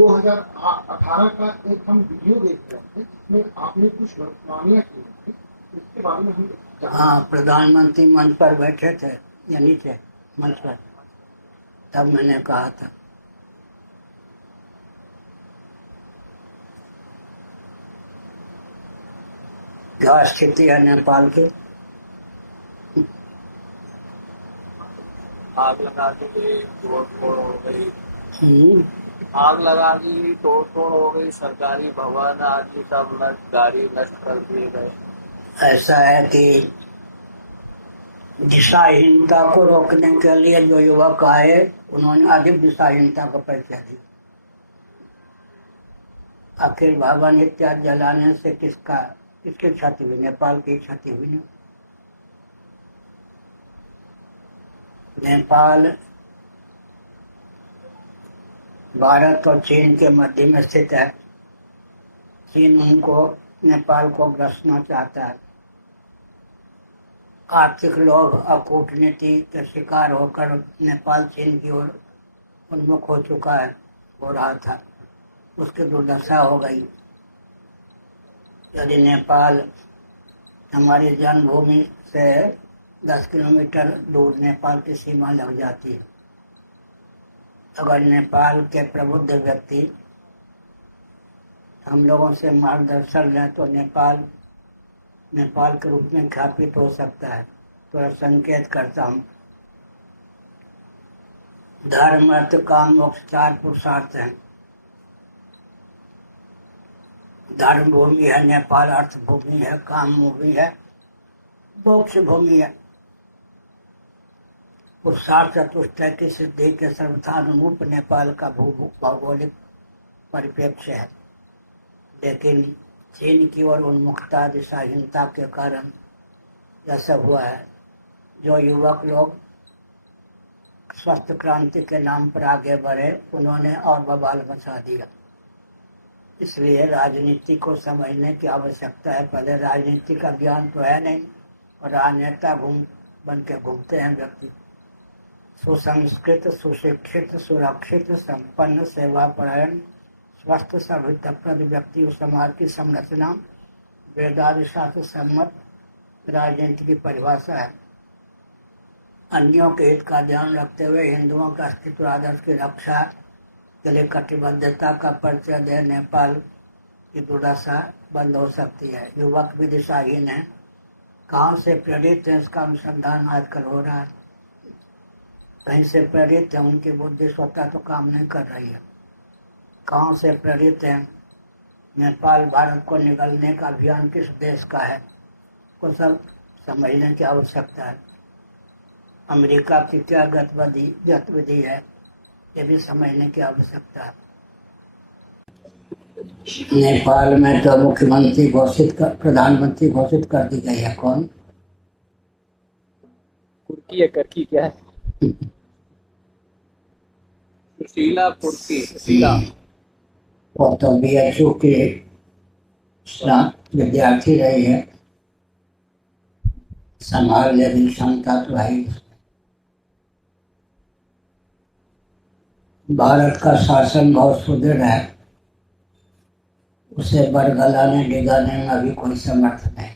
2018 का एक हम वीडियो देख रहे थे, उसमें आपने कुछ वार्नियां की थी, उसके बारे में हम हाँ, प्रधानमंत्री मंच पर बैठे थे या नीचे मंच पर, तब मैंने कहा था। क्या स्थिति है नेपाल की? आग लगा दी गई, तोड़ फोड़ हो गई, आग लगा दी, तोड़ फोड़ हो गई, सरकारी भवन आदि सब नष्ट, गाड़ी नष्ट कर दिए गए। ऐसा है कि दिशाहीनता को रोकने के लिए जो युवक आए, उन्होंने अधिक दिशाहीनता को परिचय दी। आखिर भवन इत्यादि जलाने से किसकी क्षति हुई? नेपाल की क्षति हुई ना। नेपाल भारत और चीन के मध्य में स्थित है। चीन नेपाल को ग्रसना चाहता है। आर्थिक लोभ और कूटनीति के शिकार होकर नेपाल चीन की ओर उन्मुख हो चुका है, हो रहा था। उसकी दुर्दशा हो गई। यदि नेपाल हमारी जन्मभूमि से 10 किलोमीटर दूर नेपाल की सीमा लग जाती है, अगर नेपाल के प्रबुद्ध व्यक्ति हम लोगों से मार्गदर्शन लें तो नेपाल के रूप में स्थापित हो सकता है। तो संकेत करता हूँ, धर्म अर्थ काम मोक्ष 4 पुरुषार्थ हैं। धर्म भूमि है नेपाल, अर्थ भूमि है, काम भूमि है, मोक्ष भूमि है। पुरुषार्थ चतुष्टय की सिद्धि के सर्वथानुरूप नेपाल का भौगोलिक परिप्रेक्ष्य है। लेकिन चीन की ओर उन्मुखता, दिशाहीनता के कारण ऐसा हुआ है। जो युवक लोग स्वस्थ क्रांति के नाम पर आगे बढ़े, उन्होंने और बवाल मचा दिया। इसलिए राजनीति को समझने की आवश्यकता है। पहले राजनीति का ज्ञान तो है नहीं, और राजनेता बन के घूमते हैं व्यक्ति। सुसंस्कृत, सुशिक्षित, सुरक्षित, संपन्न, सेवापरायण, स्वस्थ, सर्वहितप्रद व्यक्ति उस समाज की संरचना वेदादि शास्त्र सम्मत राजनीति की परिभाषा है। अन्यों के हित का ध्यान रखते हुए हिंदुओं का अस्तित्व आदर्श की रक्षा के लिए कटिबद्धता का परिचय दे नेपाल की दुर्दशा बंद हो सकती है। युवक भी दिशाहीन है। कहाँ से प्रेरित है, इसका अनुसंधान आजकल हो रहा है। कहीं से प्रेरित है, उनकी बुद्धि स्वतः तो काम नहीं कर रही है। कहाँ से प्रेरित है? नेपाल भारत को निगलने का अभियान किस देश का है, को सब समझने की आवश्यकता है। अमेरिका की क्या गतिविधि है, ये भी समझने की आवश्यकता है। नेपाल में तो प्रधानमंत्री घोषित कर दी गई है। कौन? कुर्की है, करकी क्या है? सुशीला। वो तो BHU के विद्यार्थी रही है। संभाल लेने की क्षमता तो है। भारत का शासन बहुत सुदृढ़ है, उसे बरगलाने डिगाने में अभी कोई समर्थ नहीं।